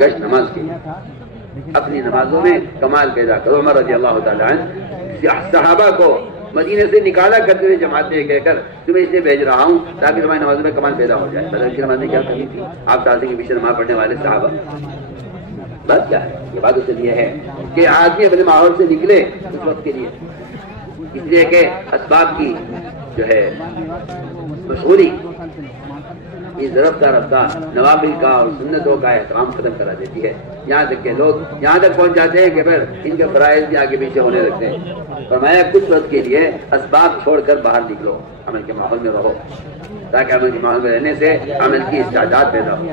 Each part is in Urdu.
گشت نماز کی، اپنی نمازوں میں کمال پیدا کرو۔ عمر رضی اللہ تعالیٰ عنہ صحابہ کو مدینے سے نکالا کرتے ہوئے جماعت میں کہہ کر تمہیں اس لیے بھیج رہا ہوں تاکہ تمہاری نمازوں میں کمال پیدا ہو جائے۔ بدر کی نماز میں کیا کرنی تھی؟ آپ تازی کے پیچھے نماز پڑھنے والے صحابہ، بات کیا ہے؟ یہ بات اس لیے ہے کہ آدمی اپنے ماحول سے نکلے اس وقت کے لیے، اس لیے کہ اسباب کی جو ہے مشہوری یہ رفتہ رفتہ نوافل کا اور سنتوں کا احترام ختم کرا دیتی ہے، یہاں تک کہ لوگ یہاں تک پہنچ جاتے ہیں کہ پھر ان کے فرائض بھی آگے پیچھے ہونے لگتے ہیں۔ فرمایا کچھ وقت کے لیے اسباب چھوڑ کر باہر نکلو، عمل کے ماحول میں رہو، تاکہ عمل کے ماحول میں رہنے سے عمل کی استعداد پیدا ہو۔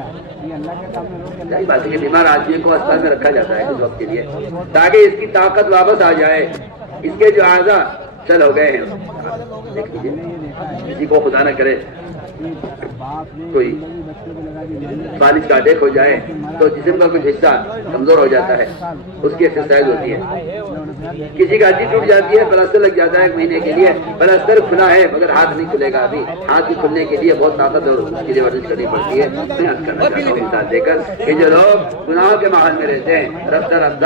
یہی بات ہے کہ بیمار آدمی کو اسپتال میں رکھا جاتا ہے کچھ وقت کے لیے تاکہ اس کی طاقت واپس آ جائے، اس کے جو اعضاء چل ہو گئے ہیں۔ دیکھ لیجیے کسی کو خدا نہ کرے کوئی فالج کا اٹیک ہو جائے تو جسم کا کچھ حصہ کمزور ہو جاتا ہے، اس کی ایکسرسائز ہوتی ہے۔ کسی کا ہڈی ٹوٹ جاتی ہے، پلاسٹر لگ جاتا ہے ایک مہینے کے لیے، پلاسٹر کھلا ہے مگر ہاتھ نہیں کھلے گا ابھی، ہاتھ بھی کھلنے کے لیے بہت طاقت اور اس کے لیے ورزش کرنی پڑتی ہے۔ میں عرض کرنا چاہتا ہوں مثال دے کر کہ جو لوگ گناہوں کے ماحول میں رہتے ہیں رفتہ رفتہ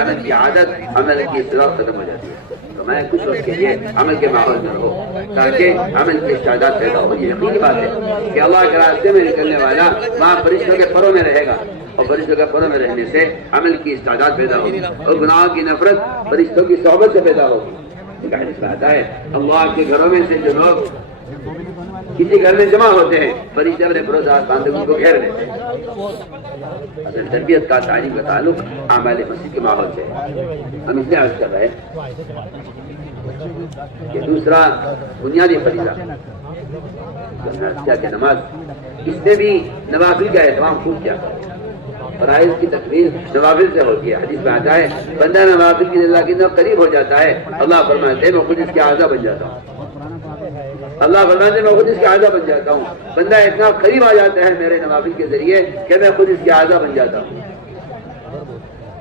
عمل کی عادت عمل کی اصلاح ختم ہو جاتی ہے۔ تو میں کچھ وقت کے لیے عمل کے ماحول میں رہو تاکہ عمل کی استعداد پیدا ہو۔ یہ یقینی بات ہے کہ اللہ کے راستے میں نکلنے والا وہاں فرشتوں کے پروں میں رہے گا، اور فرشتوں کے پروں میں رہنے سے عمل کی استعداد پیدا ہوگی، اور گناہوں کی نفرت فرشتوں کی صحبت سے پیدا ہوگی۔ ایک حدیث میں آتا ہے اللہ کے گھروں میں سے جو لوگ کسی گھر میں جمع ہوتے ہیں فرشتے اپنے پروں سے ہاتھ باندھے ان کو گھیر لیتے ہیں۔ اصل تربیت کا تعلیم کا تعلق اعمال مسجد کے ماحول سے ہے۔ ہم اس لیے عرض کر رہے ہیں کہ دوسرا بنیادی فریضہ کہ نماز، اس نے بھی نوافل کا اہتمام خوب کیا۔ فرائض کی تکمیل نوافل سے ہوتی ہے۔ حدیث میں آتا ہے بندہ نوافل کی اللہ کی طرف قریب ہو جاتا ہے، اللہ فرماتے ہیں میں خود اس کے اعضا بن جاتا ہوں۔ اللہ فرماتے ہیں میں خود اس کے اعضا بن جاتا ہوں۔ بندہ اتنا قریب آ جاتا ہے میرے نوافل کے ذریعے کہ میں خود اس کے اعضا بن جاتا ہوں۔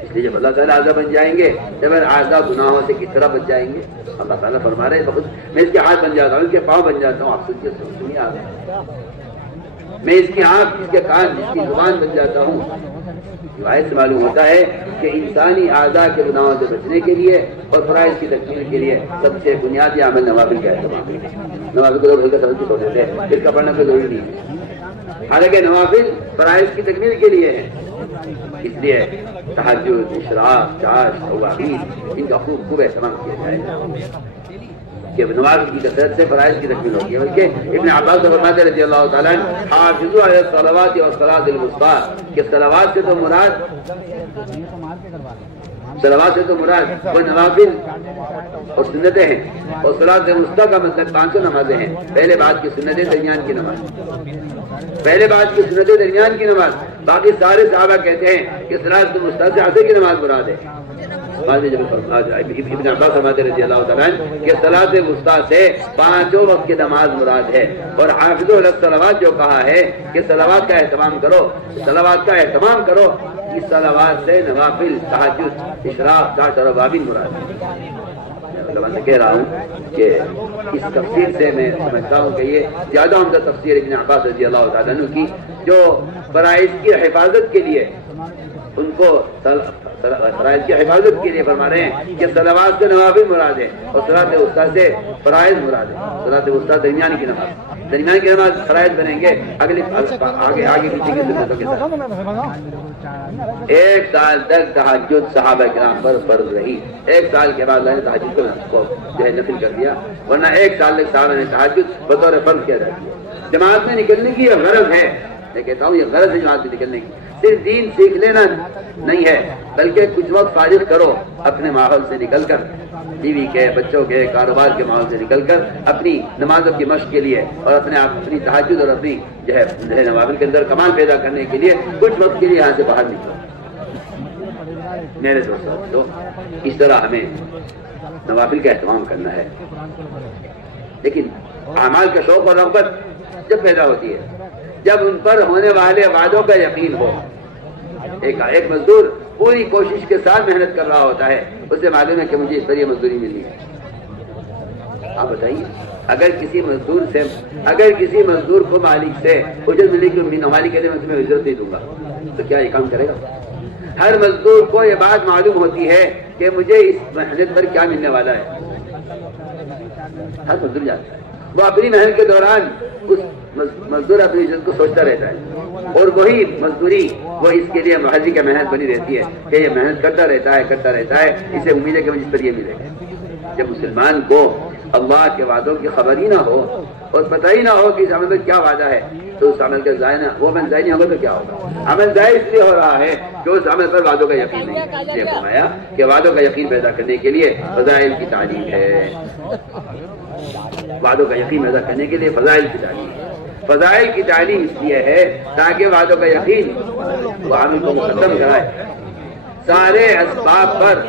اس لیے جب اللہ تعالیٰ اعضا بن جائیں گے جب اعضا گناہوں سے کس طرح بچ جائیں گے؟ اللہ تعالیٰ فرما رہے ہیں میں اس کے ہاتھ بن جاتا ہوں، اس کے پاؤں بن جاتا ہوں۔ آپ سنیے میں اس کی آنکھ، اس کے کان، اس کی زبان بن جاتا ہوں۔ روایت سے معلوم ہوتا ہے کہ انسانی اعضاء کے گناہوں سے بچنے کے لیے اور فرائض کی تکمیل کے لیے سب سے بنیادی عمل نوافل کا اہتمام ہے۔ نوافل کو لوگ ہلکا سمجھ کے چھوڑ دیتے ہیں، اس کا پڑھنا کوئی ضروری نہیں ہے، حالانکہ نوافل فرائض کی تکمیل کے لیے ہے۔ اس لیے تہجد، اشراق، چاش، طواقین ان کا خوب اہتمام کیا جائے کہ نماز کی کثرت سے فرائض کی تکمیل ہوگی۔ بلکہ ابن عباس فرماتے رضی اللہ تعالیٰ عنہ حافظوا علی الصلوات والصلاۃ الوسطیٰ کہ صلوات سے تو مراد وہ نوافل اور سنتیں ہیں، اور صلاۃ الوسطیٰ کا مطلب 500 نمازیں ہیں۔ پہلے بعد کی سنتیں درمیان کی نماز، پہلے بعد کی سنتیں درمیان کی نماز۔ باقی سارے صحابہ کہتے ہیں کہ صلاۃ الوسطیٰ سے عصر کی نماز مراد ہے۔ ابن عباس فرماتے رضی اللہ تعالیٰ عنہ کہ صلاۃ وسطیٰ سے 5 وقت کی نماز مراد ہے، اور حافظوا علی الصلوات جو کہا ہے کہ صلوات کا اہتمام کرو، صلوات کا اہتمام کرو، اس صلوات سے نوافل، تہجد، اشراق، چاش اور اوابین مراد ہے۔ میں کہہ رہا ہوں کہ اس تفسیر سے میں سمجھتا ہوں کہ یہ زیادہ عمدہ تفسیر ابن عباس رضی اللہ تعالیٰ عنہ کی جو فرائض کی حفاظت کے لیے ان کو فرائض کی حفاظت کے لیے فرما رہے ہیں کہ صلوات سے نوافل مراد ہے اور صلاۃ وسطیٰ سے فرائض مراد ہے۔ صلاۃ وسطیٰ درمیان کی نماز فرائض بنیں گے آگے پیچھے کی سنتوں کے ساتھ۔ 1 سال تک تہجد صحابہ کرام پر فرض رہی، 1 سال کے بعد اللہ نے تہجد کو جو ہے نفل کر دیا، ورنہ 1 سال تک صحابہ نے تہجد بطور فرض کیا جاتی ہے۔ جماعت میں نکلنے کی یہ غرض ہے، میں کہتا ہوں یہ غرض ہے جماعت میں نکلنے کی، صرف دین سیکھ لینا نہیں ہے، بلکہ کچھ وقت فارغ کرو اپنے ماحول سے نکل کر، بیوی کے، بچوں کے، کاروبار کے ماحول سے نکل کر اپنی نمازوں کی مشق کے لیے اور اپنی تہجد اور اپنی جو ہے نوافل کے اندر کمال پیدا کرنے کے لیے کچھ وقت کے لیے یہاں سے باہر نکلو۔ میرے دوستوں اس طرح ہمیں نوافل کا اہتمام کرنا ہے، لیکن اعمال کا شوق اور رغبت جب پیدا ہوتی ہے جب ان پر ہونے والے وعدوں کا یقین ہو۔ ایک مزدور پوری کوشش کے ساتھ محنت کر رہا ہوتا ہے، اسے معلوم ہے کہ مجھے اس پر یہ مزدوری ملنی ہے۔ آپ بتائیے اگر کسی مزدور کو مالک سے اجرت ملے کہ مالک کہتے ہیں میں تمہیں اجرت نہیں دوں گا، تو کیا یہ کام کرے گا؟ ہر مزدور کو یہ بات معلوم ہوتی ہے کہ مجھے اس محنت پر کیا ملنے والا ہے. ہر مزدور جانتا ہے. وہ اپنی محنت کے دوران اس مزدور اپنی عزت کو سوچتا رہتا ہے، اور وہی مزدوری وہ اس کے لیے محضی کی محنت بنی رہتی ہے کہ یہ محنت کرتا رہتا ہے، اسے امید ہے کہ مجھ پر یہ ملے گا. جب مسلمان کو اللہ کے وعدوں کی خبر ہی نہ ہو اور پتہ ہی نہ ہو کہ اس عمل میں کیا وعدہ ہے، تو اس عمل کا ضائع نہ، وہ عمل ضائع نہیں ہوگا تو کیا ہوگا؟ عمل ضائع اس لیے ہو رہا ہے کہ اس عمل پر وعدوں کا یقین نہیں ہے. یہ فرمایا کہ وعدوں کا یقین پیدا کرنے کے لیے فضائل کی تعلیم ہے. وعدوں کا یقین پیدا کرنے کے لیے فضائل کی تعلیم ہے. فضائل کی تعلیم اس لیے ہے تاکہ وعدوں کا یقین وہ عمل کو مقدم کرائے. سارے اسباب پر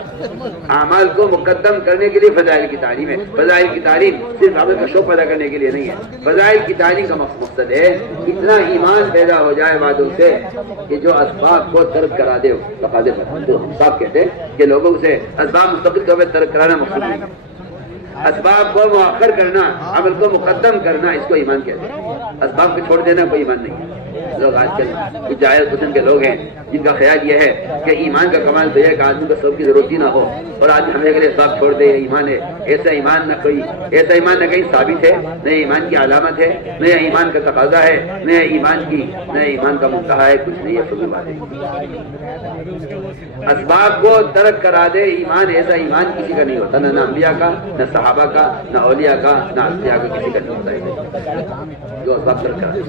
اعمال کو مقدم کرنے کے لیے فضائل کی تعلیم ہے. فضائل کی تعلیم صرف عمل کا شوق پیدا کرنے کے لیے نہیں ہے. فضائل کی تعلیم کا مقصد ہے اتنا ایمان پیدا ہو جائے وعدوں سے کہ جو اسباب کو ترک کرا دے تقاضے پر. تو ہم صاحب کہتے ہیں کہ لوگوں سے اسباب مستقل طور پر ترک کرانا مقصود نہیں ہے. اسباب کو مؤخر کرنا، عمل کو مقدم کرنا، اس کو ایمان کہتے ہیں. اسباب کو چھوڑ دینا کوئی ایمان نہیں ہے. لوگ آج کل کچھ جاہل قسم کے لوگ ہیں جن کا خیال یہ ہے کہ ایمان کا کمال تو ہے کہ آدمی کو سب کی ضرورت ہی نہ ہو اور آدمی ہمیشہ کے لیے اسباب چھوڑ دے. ایمان ہے ایسا ایمان نہ کہیں ثابت ہے، نہ ایمان کی علامت ہے، نہ ایمان کا تقاضا ہے، نہ ایمان کا منتہا ہے. کچھ نہیں ہے، فضول بات ہے. اسباب کو ترک کرا دے ایمان، ایسا ایمان کسی کا نہیں ہوتا، نہ انبیاء کا، نہ صحابہ کا، نہ اولیاء کا، نہ اصفیاء کا، کسی کا نہیں ہوتا ہے جو اسباب ترک کرا دے.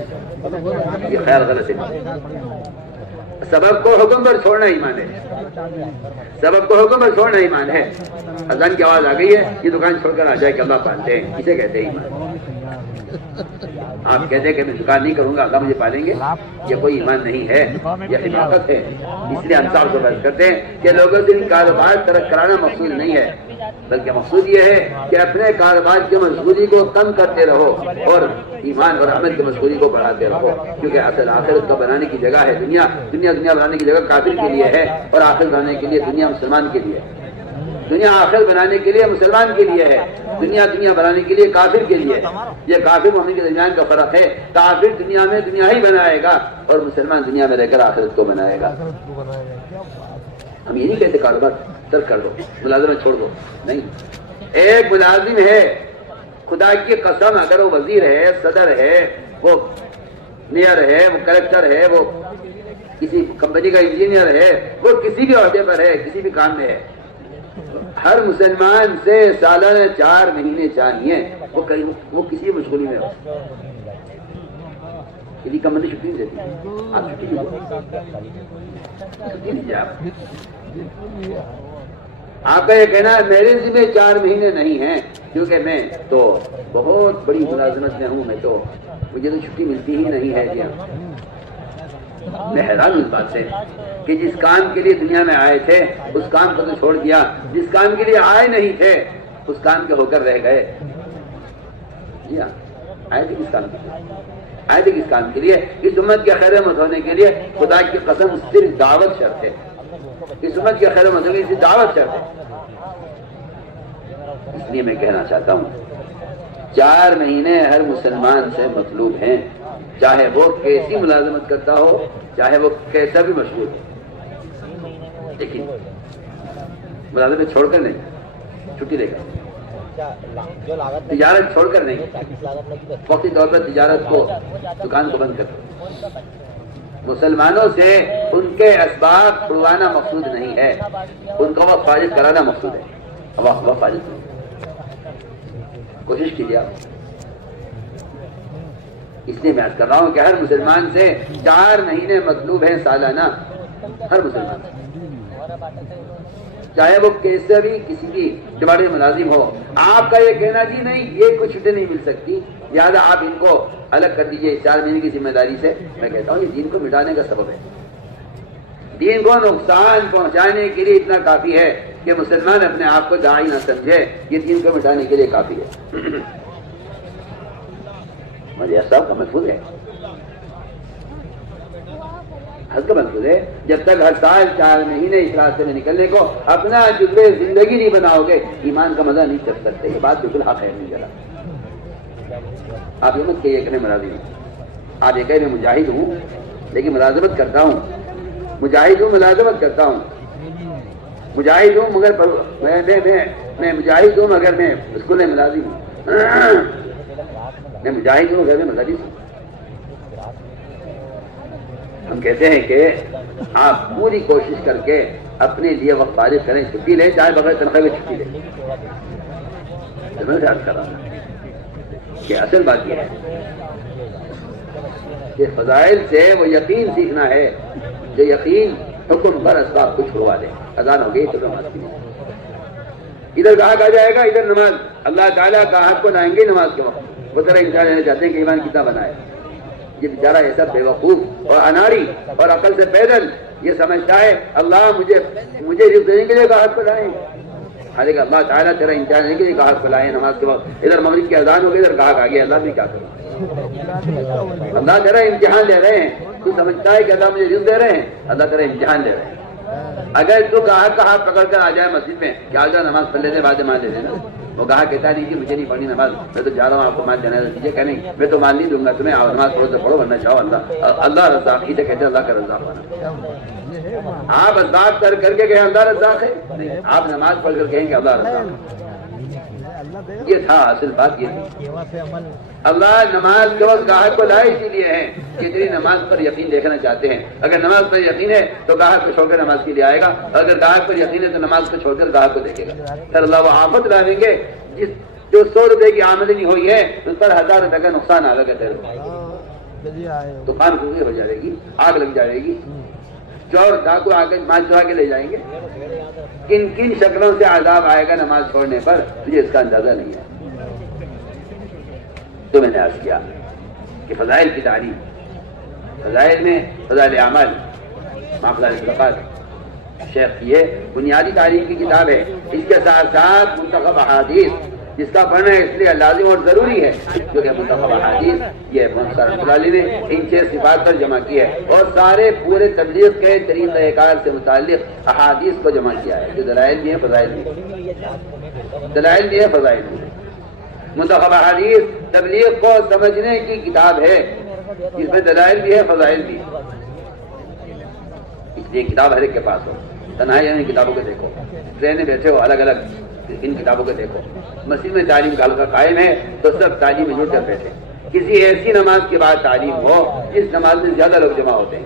یہ خیال غلط ہے. سبب کو حکم پر چھوڑنا ایمان ہے. سبب کو حکم پر چھوڑنا ایمان ہے. اذان کی آواز آ گئی ہے، یہ دکان چھوڑ کر آ جائے کہ اللہ پالتے ہیں، اسے کہتے ہیں ایمان. آپ کہتے ہیں کہ میں دکان نہیں کروں گا، اللہ مجھے پالیں گے، یہ کوئی ایمان نہیں ہے، یہ حماقت ہے. اس لیے ہم صاحب کو بحث کرتے ہیں کہ لوگوں سے کاروبار ترک کرانا مقصود نہیں ہے، بلکہ مقصود یہ ہے کہ اپنے کاروبار کی مضبوطی کو کم کرتے رہو اور ایمان اور عمل کی مضبوطی کو بڑھاتے رہو. کیونکہ اصل آخرت کا بنانے کی جگہ ہے دنیا بنانے کی جگہ کافر کے لیے ہے، اور آخرت بنانے کے لیے دنیا مسلمان کے لیے ہے. دنیا آخر بنانے کے لیے مسلمان کے لیے ہے، دنیا بنانے کے لیے کافر کے لیے. یہ کافر مومن کے درمیان کا فرق ہے. کافر دنیا میں دنیا ہی بنائے گا اور مسلمان دنیا میں رہ کر آخرت کو بنائے گا. ہم یہ نہیں کہتے کاروبار ترک کر دو، ملازمت چھوڑ دو، نہیں. ایک ملازم ہے، خدا کی قسم اگر وہ وزیر ہے، صدر ہے، وہ میئر ہے، وہ کلکٹر ہے، وہ کسی کمپنی کا انجینئر ہے، وہ کسی بھی عہدے پر ہے، کسی بھی کام میں ہے، ہر مسلمان سے سالانہ 4 مہینے چاہیے وہ کسی مشغولی میں ہو. کسی کمپنی چھٹی نہیں دیتی، آپ چھٹی دیجیے. آپ کا یہ کہنا میرے ذمہ 4 مہینے نہیں ہیں کیونکہ میں تو بہت بڑی ملازمت میں ہوں، مجھے تو چھٹی ملتی ہی نہیں ہے. میں حیران اس بات سے کہ جس کام کے لیے دنیا میں آئے تھے اس کام کو تو چھوڑ دیا، جس کام کے لیے آئے نہیں تھے اس کام کے ہو کر رہ گئے. جی ہاں، آئے تھے کس کام کے لیے؟ آئے تھے کس کام کے لیے؟ اس امت کے خیر مت ہونے کے لیے. خدا کی قسم صرف دعوت شرط ہے. اس امت کے خیر مت ہونے کی دعوت شرط ہے. اس لیے میں کہنا چاہتا ہوں 4 مہینے ہر مسلمان سے مطلوب ہیں، چاہے وہ کیسی ملازمت کرتا ہو، چاہے وہ کیسا بھی مشغول ہو. لیکن ملازمت چھوڑ کر نہیں، چھٹی لے کر، تجارت چھوڑ کر نہیں، وقتی طور پر تجارت کو، دکان کو بند کر. مسلمانوں سے ان کے اسباب چھڑوانا مقصود نہیں ہے، ان کو وہ فارغ کرانا مقصود ہے. وہ فارغ کوشش کیجیے آپ. اس لیے میں عرض کر رہا ہوں کہ ہر مسلمان سے 4 مہینے مطلوب ہیں سالانہ، ہر مسلمان سے، چاہے وہ کیسے بھی کسی بھی بڑے ملازم ہو. آپ کا یہ کہنا جی نہیں یہ کچھ چھٹی نہیں مل سکتی لہٰذا آپ ان کو الگ کر دیجئے 4 مہینے کی ذمہ داری سے. میں کہتا ہوں یہ دین کو مٹانے کا سبب ہے. دین کو نقصان پہنچانے کے لیے اتنا کافی ہے کہ مسلمان اپنے آپ کو داعی نہ سمجھے. یہ دین کو مٹانے کے لیے کافی ہے. مجھے صاحب کا محفوظ ہے، حد کا محفوظ ہے. جب تک ہر سال 4 مہینے اس راستے میں نکلنے کو اپنا جذبے زندگی نہیں بناؤ گے ایمان کا مزہ نہیں چل سکتے. یہ بات بالکل حق ہے. نہیں ذرا آپ یہ مت کہیے کہ میں ملازم ہوں، آپ یہ کہیں میں مجاہد ہوں لیکن ملازمت کرتا ہوں. مجاہد ہوں، ملازمت کرتا ہوں، مجاہد ہوں مگر میں مجاہد ہوں مگر میں اسکول میں ملازم ہوں، میں مجاہد ہوں گھر میں مدرس ہوں۔ ہم کہتے ہیں کہ آپ پوری کوشش کر کے اپنے لیے وقت فارغ کریں، چھٹی لیں، چاہے بغیر تنخواہ کی چھٹی لیں۔ کہ اصل بات یہ ہے کہ فضائل سے وہ یقین سیکھنا ہے جو یقین حکم پر اسباب کو چھڑوا دے۔ اذان ہو گئی تو نماز کی ادھر گاہک آ جائے گا، ادھر نماز، اللہ تعالیٰ گاہک کو لائیں گے نماز کے وقت۔ وہ ذرا امتحان لینا چاہتے ہیں کہ ایمان کتنا بنا ہے۔ یہ بیچارہ ایسا بے وقوف اور اناری اور عقل سے پیدل یہ سمجھتا ہے اللہ مجھے رزق دینے کے لیے گاہک کو لائیں، حالانکہ اللہ تعالیٰ تیرا امتحان لینے کے لیے گاہک کو لائے نماز کے وقت۔ ادھر مغرب کی اذان ہو گئی، ادھر گاہک آ گیا، اللہ بھی کیا کرے؟ اللہ تیرا امتحان لے رہے ہیں، تو سمجھتا ہے کہ اللہ مجھے رزق دے رہے ہیں، اللہ تیرا امتحان لے رہے ہیں۔ اگر تو گاہک کا ہاتھ پکڑ کر آ جائے مسجد میں کہ آ جائے نماز پڑھ لیتے بعد مان لے لینا، وہ گاہک کہتا نہیں کہ مجھے نہیں پڑھنی نماز، میں تو جا رہا ہوں آپ کو مان دینا ہے، کہ نہیں میں تو مان نہیں دوں گا تمہیں، آپ نماز پڑھو تو پڑھو ورنہ جاؤ، اللہ رزاق ہی تو کہتے اللہ کا رزاق بنا۔ آپ اسباب کر کے کہیں اللہ رزاق ہے، آپ نماز پڑھ کر کہیں کہ اللہ رزاق ہے۔ یہ تھا اصل بات، یہ تھی اللہ نماز کے وقت گاہک کو لائے اسی لیے ہے کہ تیری نماز پر یقین دیکھنا چاہتے ہیں۔ اگر نماز پر یقین ہے تو گاہک کو چھوڑ کر نماز کے لیے آئے گا، اگر گاہک پر یقین ہے تو نماز کو چھوڑ کر گاہک کو دیکھے گا۔ پھر اللہ وہ آفت ڈالیں گے جو 100 روپے کی آمدنی ہوئی ہے اس پر 1000 روپے کا نقصان آ لگا، طوفان خوبی ہو جائے گی، آگ لگ جائے گی، چور ڈاکو آ کے مال چرا کے لے جائیں گے۔ کن کن شکلوں سے عذاب آئے گا نماز چھوڑنے پر تجھے اس کا اندازہ نہیں ہے۔ تو میں نے عرض کیا کہ فضائل کی تعلیم، فضائل میں فضائل اعمال، فضائل صدقات، شیخ کی یہ بنیادی تعلیم کی کتاب ہے۔ اس کے ساتھ ساتھ منتخب احادیث جس کا پڑھنا اس لیے لازم اور ضروری ہے کیونکہ منتخب احادیث یہ محمد صلی اللہ علیہ وسلم نے ان 6 صفات پر جمع کی ہے اور سارے پورے تبلیغ کے طریقہ کار سے متعلق احادیث کو جمع کیا ہے، جو دلائل بھی ہیں فضائل بھی، دلائل بھی ہے فضائل بھی۔ منتخب احادیث تبلیغ کو سمجھنے کی کتاب ہے جس میں دلائل بھی ہے فضائل بھی، اس لیے کتاب ہر ایک کے پاس ہو۔ تنہائی ان کتابوں کو دیکھو، ٹرین میں بیٹھے ہو الگ الگ ان کتابوں کو دیکھو، مسجد میں تعلیم کا حلقہ قائم ہے تو سب تعلیم میں جڑ کر بیٹھے، کسی ایسی نماز کے بعد تعلیم ہو جس نماز میں زیادہ لوگ جمع ہوتے ہیں،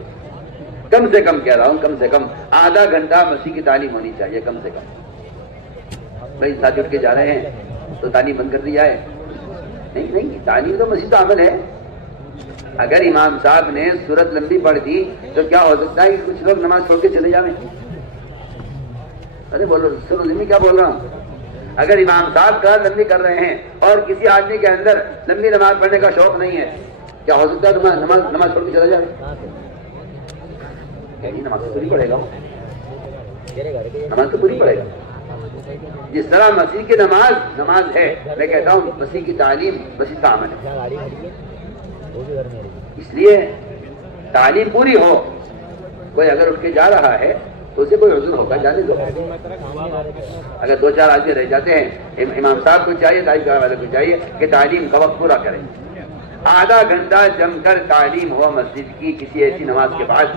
کم سے کم کہہ رہا ہوں کم سے کم آدھا گھنٹہ مسیح کی تعلیم ہونی چاہیے کم سے کم۔ بھائی ساتھ جڑ کے جا رہے ہیں تو تعلیم بند کر دی جائے؟ نہیں، تعلیم تو مسیح کا عمل ہے۔ اگر امام صاحب نے سورت لمبی پڑھ دی تو کیا ہو سکتا ہے کہ کچھ لوگ نماز چھوڑ کے چلے جائیں؟ ارے بولو سورت لمبی کیا بول رہا ہوں؟ اگر امام صاحب قرآن لمبی کر رہے ہیں اور کسی آدمی کے اندر لمبی نماز پڑھنے کا شوق نہیں ہے، کیا ہو سکتا ہے نماز چھوڑ کے چلا جائے؟ نماز تو پوری پڑھے گا، نماز تو پوری پڑھے گا۔ جس طرح مسیح کی نماز ہے، میں کہتا ہوں مسیح کی تعلیم مسیح کا عمل ہے، اس لیے تعلیم پوری ہو۔ کوئی اگر اٹھ کے جا رہا ہے تو اسے کوئی عذر ہوگا، جانے دو۔ اگر 2-4 آدمی رہ جاتے ہیں، امام صاحب کو چاہیے، تعلیم کرنے والے کو چاہیے کہ تعلیم کا وقت پورا کریں، آدھا گھنٹہ جم کر تعلیم ہو مسجد کی کسی ایسی نماز کے بعد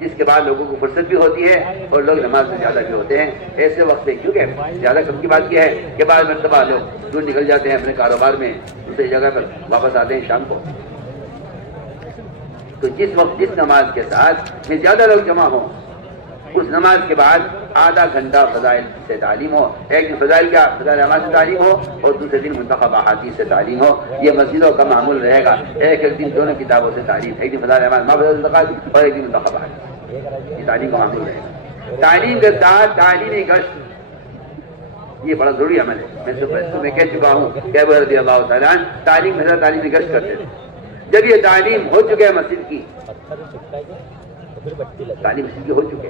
جس کے بعد لوگوں کو فرصت بھی ہوتی ہے اور لوگ نماز میں زیادہ بھی ہوتے ہیں۔ ایسے وقت میں کیونکہ زیادہ کم کی بات یہ ہے کہ بعض مرتبہ لوگ دور نکل جاتے ہیں اپنے کاروبار میں، دوسری جگہ پر واپس آتے ہیں شام کو، تو جس وقت جس نماز کے ساتھ میں زیادہ لوگ جمع ہوں اس نماز کے بعد آدھا گھنٹہ فضائل سے تعلیم ہو، ایک دن فضائل اعمال سے تعلیم ہو اور دوسرے دن منتخب احادیث سے تعلیم ہو۔ یہ مسجدوں کا معمول رہے گا، ایک دن دونوں کتابوں سے تعلیم، ایک دن فضائل اعمال اور ایک دن منتخب احادیث، یہ تعلیم کا معمول رہے گا۔ تعلیم کے ساتھ تعلیمی گشت یہ بڑا ضروری عمل ہے۔ میں کہہ چکا ہوں کہ ابو رضی اللہ تعالیٰ عنہ تعلیمی گشت کرتے تھے۔ جب یہ تعلیم ہو چکے ہیں مسجد کی، تعلیم مسجد کی ہو چکے،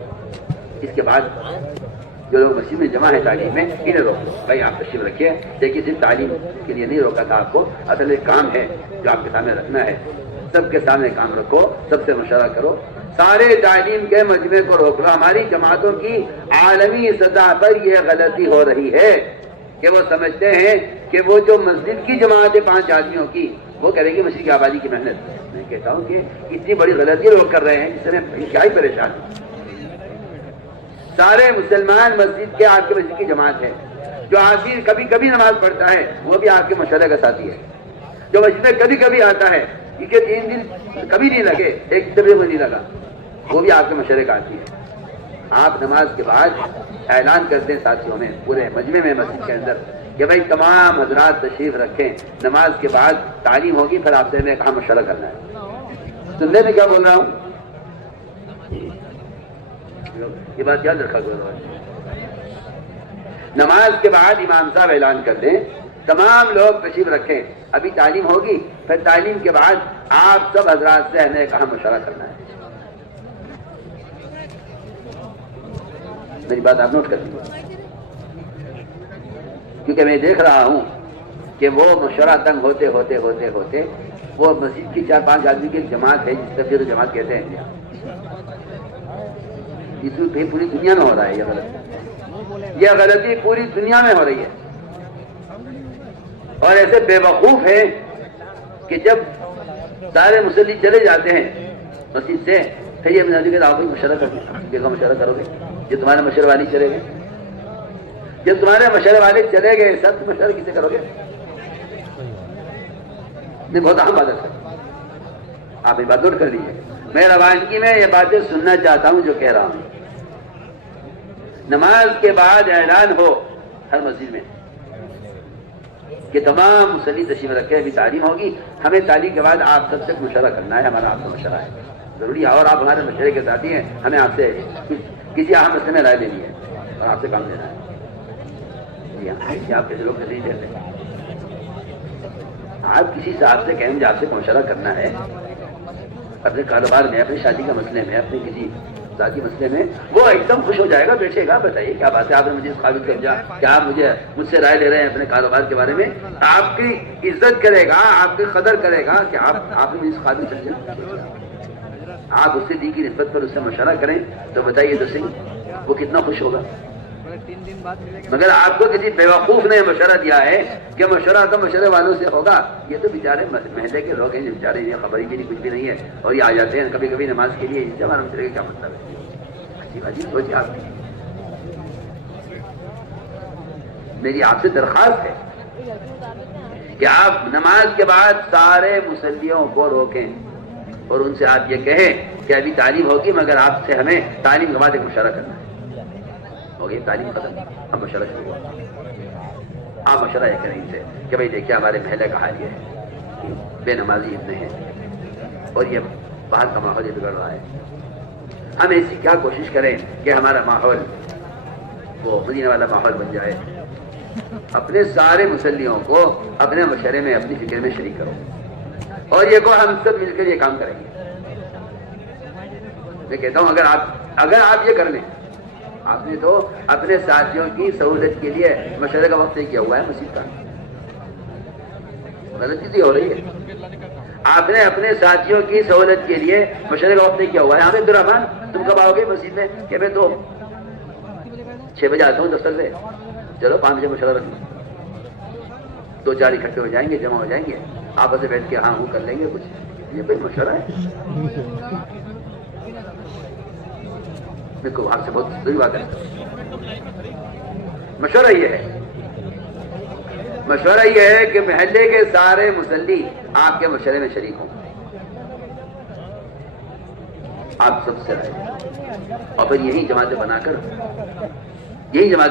اس کے بعد جو لوگ مسجد میں جمع ہے تعلیم میں انہیں روکو، بھائی آپ تشریف رکھیے، دیکھیے صرف تعلیم کے لیے نہیں روکا تھا آپ کو، اصل ایک کام ہے جو آپ کے سامنے رکھنا ہے، سب کے سامنے کام رکھو، سب سے مشورہ کرو، سارے تعلیم کے مجمع کو روک لو۔ ہماری جماعتوں کی عالمی سطح پر یہ غلطی ہو رہی ہے کہ وہ سمجھتے ہیں کہ وہ جو مسجد کی جماعت ہے 5 آدمیوں کی، وہ کریں گے مسجد کی آبادی کی محنت۔ میں کہتا ہوں کہ اتنی بڑی غلطی لوگ کر رہے ہیں جس سے کیا ہی پریشان ہے۔ سارے مسلمان مسجد کے آپ کے مسجد کی جماعت ہے. جو آدمی کبھی کبھی نماز پڑھتا ہے وہ بھی آپ کے مشورے کا ساتھی ہے. جو مسجد میں کبھی کبھی آتا ہے کیونکہ 3 دن کبھی نہیں لگے، ایک طبیعت میں نہیں لگا، وہ بھی آپ کے مشورے کا آتی ہے. آپ نماز کے بعد اعلان کرتے ہیں ساتھیوں میں، پورے مجمع میں مسجد کے اندر کہ بھائی تمام حضرات تشریف رکھیں، نماز کے بعد تعلیم ہوگی، پھر آپ سے میں کہاں مشورہ کرنا ہے. سننے میں کیا بول رہا ہوں؟ یہ بات یاد رکھا کرو. نماز کے بعد امام صاحب اعلان کر دیں تمام لوگ تشریف رکھیں، ابھی تعلیم ہوگی، پھر تعلیم کے بعد آپ سب حضرات سے ہمیں کہاں مشورہ کرنا ہے. میری بات آپ نوٹ کر لیجیے، کیونکہ میں دیکھ رہا ہوں کہ وہ مشورہ تنگ ہوتے ہوتے ہوتے ہوتے وہ مسجد کی 4-5 آدمی کی ایک جماعت ہے جس تفسیر جماعت کہتے ہیں. پوری دنیا میں ہو رہا ہے یہ غلطی، یہ غلطی پوری دنیا میں ہو رہی ہے. اور ایسے بے وقوف ہیں کہ جب سارے مسلی چلے جاتے ہیں مسجد سے، پھر یہ منادی کہ آپ مشورہ کرو گے، جو تمہارے مشورے والے چلے گئے، جب تمہارے مشورے والے چلے گئے سب مشورہ کسے کرو گے؟ یہ بہت اہم بات ہے. آپ یہ بات نوٹ کر لیجیے. میں روانگی میں یہ باتیں سننا چاہتا ہوں جو کہہ رہا ہوں. نماز کے بعد اعلان ہو ہر مسجد میں کہ تمام مصلی تشریف رکھے، ابھی تعلیم ہوگی، ہمیں تعلیم کے بعد آپ سب سے مشورہ کرنا ہے، ہمارا آپ سے مشورہ ہے ضروری ہے، اور آپ ہمارے مشورے کے ساتھی ہیں، ہمیں آپ سے کسی اہم مسئلے میں رائے لینی ہے اور آپ سے کام لینا ہے. آپ کیسے لوگ نہیں دیتے؟ آپ کسی صاحب سے کہیں مجھے آپ سے مشورہ کرنا ہے اپنے کاروبار میں، اپنی شادی کے مسئلے میں، اپنے کسی ذاتی مسئلے میں، وہ ایک دم خوش ہو جائے گا، بیٹھے گا، بتائیے کیا بات ہے، آپ نے مجھے اس قابل سمجھا کہ آپ مجھ سے رائے لے رہے ہیں اپنے کاروبار کے بارے میں. آپ کی عزت کرے گا، آپ کی قدر کرے گا کہ آپ نے مجھے اس قابل سمجھا. آپ اس سے دی کی نسبت پر اس سے مشورہ کریں تو بتائیے تو صحیح وہ کتنا خوش ہوگا. مگر آپ کو کسی بیوقوف نے مشورہ دیا ہے کہ مشورہ تو مشورے والوں سے ہوگا. یہ تو بیچارے محلے کے لوگ ہیں جو بیچارے یہ خبر ہی نہیں، کچھ بھی نہیں ہے، اور یہ آ جاتے ہیں کبھی کبھی نماز کے لیے. ہمارا مشورے کا کیا مطلب ہے؟ عجیب سوچیے. آپ میری آپ سے درخواست ہے کہ آپ نماز کے بعد سارے مصلیوں کو روکیں اور ان سے آپ یہ کہیں کہ ابھی تعلیم ہوگی، مگر آپ سے ہمیں تعلیم کے بعد ایک مشورہ کرنا ہے. ہو گئی تعلیم ختم، اب مشورہ شروع ہوا. آپ مشورہ یہ کریں ان سے کہ بھائی دیکھیے ہمارے محلے کا حال یہ ہے، بے نمازی اتنے ہیں اور یہ باہر کا ماحول یہ بگڑ رہا ہے. ہم ایسی کیا کوشش کریں کہ ہمارا ماحول وہ مدینہ والا ماحول بن جائے. اپنے سارے مسلیوں کو اپنے مشورے میں، اپنی فکر میں شریک کرو اور یہ کو ہم سب مل کر یہ کام کریں گے. میں کہتا ہوں اگر آپ یہ کر لیں، آپ نے تو اپنے ساتھیوں کی سہولت کے لیے مشورے کا وقت نہیں کیا ہوا ہے مسجد کا، غلطی تو ہو رہی ہے. آپ نے اپنے ساتھیوں کی سہولت کے لیے مشورے کا وقت نہیں کیا ہوا ہے. عبد الرحمان تم کب آؤ گے مسجد میں؟ کہ میں تو 6 بجے آتا ہوں دفتر سے. چلو 5 بجے مشورہ رکھ لیں، 2-4 اکٹھے ہو جائیں گے، جمع ہو جائیں گے، آپس میں بیٹھ کے ہاں کر لیں گے کچھ. یہ کوئی مشورہ ہے؟ میں کو آپ سے بہت ضروری بات ہے. مشورہ یہ ہے کہ محلے کے سارے مصلی آپ کے مشورے میں شریک ہوں، آپ سب سے رائے، اور پھر یہی جماعتیں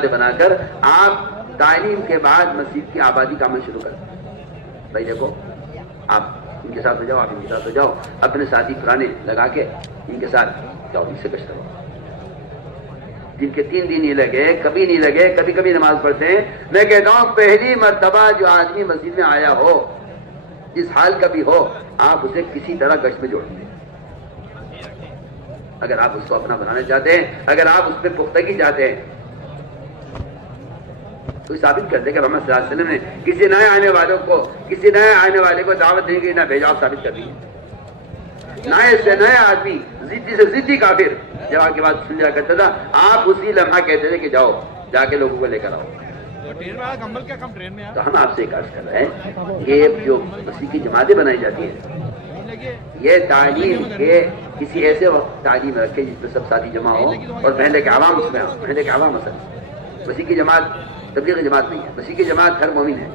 بنا کر آپ تعلیم کے بعد مسجد کی آبادی کا عمل شروع کریں. بھائی دیکھو آپ ان کے ساتھ ہو جاؤ، آپ ان کے ساتھ ہو جاؤ، اپنے ساتھی پرانے لگا کے ان کے ساتھ جاؤ، ان سے گشت کرو. جن کے 3 دن نہیں لگے، کبھی نہیں لگے، کبھی کبھی نماز پڑھتے ہیں. میں کہتا ہوں پہلی مرتبہ جو آدمی مسجد میں آیا ہو، جس حال کا بھی ہو، آپ اسے کسی طرح گشت میں جوڑ دیں. اگر آپ اس کو اپنا بنانا چاہتے ہیں، اگر آپ اس پہ پختگی چاہتے ہیں، تو ثابت کر دے کہ محمد صلی اللہ علیہ وسلم نے کسی نئے آنے والے کو دعوت دینے کے لیے نہ بھیجا. آپ ثابت کر دیجیے. نئے سے نیا آدمی، ضدی سے ضدی کافر جب آپ کی بات سن جا کرتا تھا، آپ اسی لمحہ کہتے تھے کہ جاؤ جا کے لوگوں کو لے کر آؤ. تو ہم آپ سے ایک عرض کر رہے ہیں کہ جو مسیح کی جماعتیں بنائی جاتی ہیں یہ تعلیم کے کسی ایسے وقت تعلیم رکھے جس میں سب ساتھی جمع ہو اور محلے کے عوام اس میں ہوں. محلے کے عوام اصل مسیح کی جماعت تبلیغی جماعت نہیں ہے. مسیح کی جماعت ہر مومن ہے.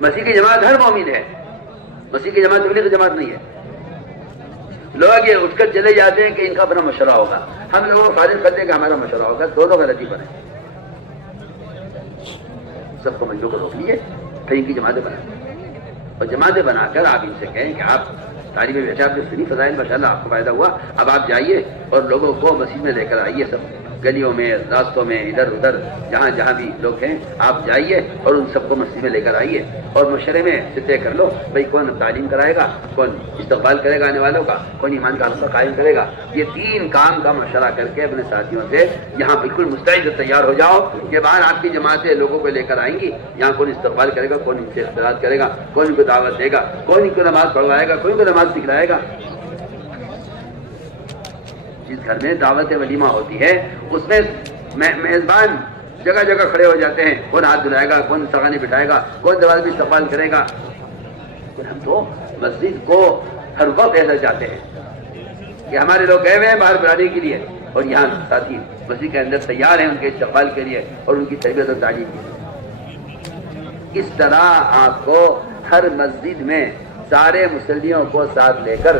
مسیح کی جماعت ہر مومن ہے. مسیح کی جماعت تبلیغی جماعت نہیں ہے. لوگ یہ اٹھ کر چلے جاتے ہیں کہ ان کا اپنا مشورہ ہوگا. ہم لوگوں کو فارغ کرتے ہیں کہ ہمارا مشورہ ہوگا. دونوں غلطی پر ہیں. سب کو مجلوں کو روک لیجیے, کہیں کی جماعتیں بنائیں اور جماعتیں بنا کر آپ ان سے کہیں کہ آپ تعلیم بیٹھے, آپ جو سنی فضائل ماشاءاللہ آپ کو فائدہ ہوا, اب آپ جائیے اور لوگوں کو مسجد میں لے کر آئیے. سب گلیوں میں, راستوں میں, ادھر ادھر جہاں جہاں بھی لوگ ہیں آپ جائیے اور ان سب کو مسجد میں لے کر آئیے اور مشورے میں سے طے کر لو بھائی کون تعلیم کرائے گا, کون استقبال کرے گا آنے والوں کا, کون ایمان کا حلقہ قائم کرے گا. یہ 3 کام کا مشورہ کر کے اپنے ساتھیوں سے یہاں بالکل مستعد تیار ہو جاؤ کہ باہر آپ کی جماعتیں لوگوں کو لے کر آئیں گی. یہاں کون استقبال کرے گا, کون ان سے اختلاط کرے گا, کون ان کو دعوت دے گا, کون ان کو نماز پڑھوائے گا, کون ان کو نماز سکھلائے گا. جس گھر میں دعوت ولیمہ ہوتی ہے اس میں میزبان جگہ جگہ کھڑے ہو جاتے ہیں. کون ہاتھ دھلائے گا, کون سغانی بٹھائے گا, کون دروازے بھی استقبال کرے گا. ہم تو مسجد کو ہر وقت ایسا چاہتے ہیں کہ ہمارے لوگ گئے ہوئے ہیں باہر بلانے کے لیے اور یہاں ساتھی مسجد کے اندر تیار ہیں ان کے استقبال کے لیے اور ان کی تربیت اور تعلیم کے لیے. اس طرح آپ کو ہر مسجد میں سارے مسلمانوں کو ساتھ لے کر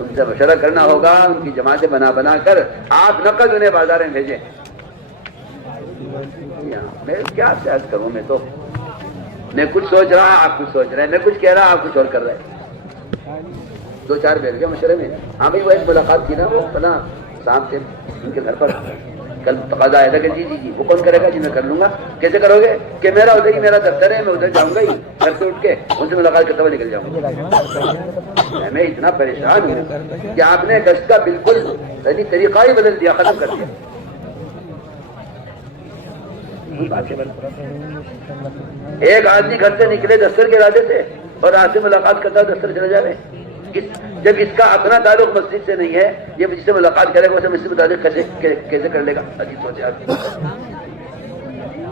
ان سے مشورہ کرنا ہوگا. ان کی جماعتیں بنا بنا کر آپ نقد انہیں بازار میں بھیجیں. میں کیا سیاست کروں, میں کچھ سوچ رہا, آپ کچھ سوچ رہے ہیں, میں کچھ کہہ رہا, آپ کچھ اور کر رہے ہیں. 2-4 بیٹھ گئے مشورے میں. ہاں بھائی وہ ایک ملاقات کی نا وہ فلاں صاحب سے ان کے گھر پر, کل تقاضا آیا تھا کہ جی وہ کون کرے گا, جی میں کر لوں گا. کیسے کرو گے کہ میرا ادھر ہی میرا دفتر ہے, میں ادھر جاؤں گا ہی, گھر سے اٹھ کے ان سے ملاقات کرتا ہوا نکل جاؤں گا. میں اتنا پریشان ہوں کہ آپ نے گشت کا بالکل طریقہ ہی بدل دیا, ختم کر دیا. ایک آدمی گھر سے نکلے دفتر کے ارادے سے اور آج سے ملاقات کرتا ہے دفتر چلے جائے. جب اس کا اپنا تعلق مسجد سے نہیں ہے, یہ جس سے ملاقات کرے گا اسے مسجد متعلق کیسے کر لے گا. عجیب سوچے آپ.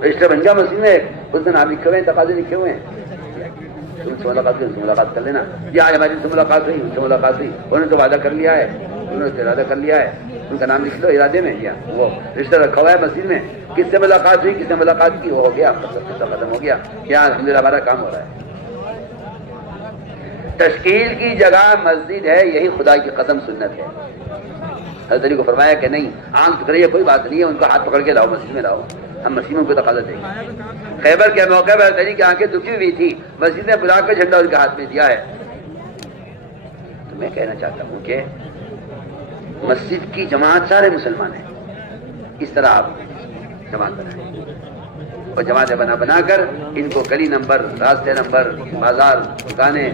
رجسٹر بن گیا مسجد میں, اس میں نام لکھے ہوئے ہیں, تقاضے لکھے ہوئے ہیں. ان سے ملاقات کر لینا. یہ آج ہماری ان سے ملاقات ہوئی, ان سے ملاقات ہوئی, انہوں نے تو وعدہ کر لیا ہے, انہوں نے ارادہ کر لیا ہے, ان کا نام لکھ لو ارادے میں. یا وہ رشتہ رکھا ہوا ہے مسجد میں, کس سے ملاقات ہوئی, کس نے ملاقات کی, وہ ہو گیا, سب قصہ ختم ہو گیا. کیا الحمدللہ ہمارا کام ہو رہا ہے. تشکیل کی جگہ مسجد ہے, یہی خدا کی قسم سنت ہے. حضرت علی کو فرمایا کہ نہیں, آنکھ پکڑ یہ کوئی بات نہیں ہے, ان کو ہاتھ پکڑ کے لاؤ, مسجد میں لاؤ, ہم مسیحوں کو تقاضا دیں گے. خیبر کے موقع پر حضرت علی کی آنکھیں دکھی ہوئی تھی, مسجد نے بلا کر جھنڈا ان کے ہاتھ میں دیا ہے. تو میں کہنا چاہتا ہوں کہ مسجد کی جماعت سارے مسلمان ہیں. اس طرح آپ جماعت بنائیں اور جماعتیں بنا کر ان کو گلی نمبر, راستے نمبر, بازار, دکانیں,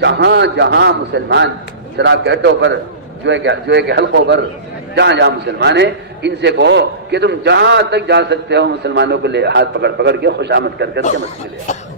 جہاں جہاں مسلمان شراب کے اڈوں پر, جو ہے کہ حلقوں پر, جہاں جہاں مسلمان ہیں, ان سے کہو کہ تم جہاں تک جا سکتے ہو مسلمانوں کو لے ہاتھ پکڑ پکڑ کے خوش آمد کر کے مسجد لے آؤ.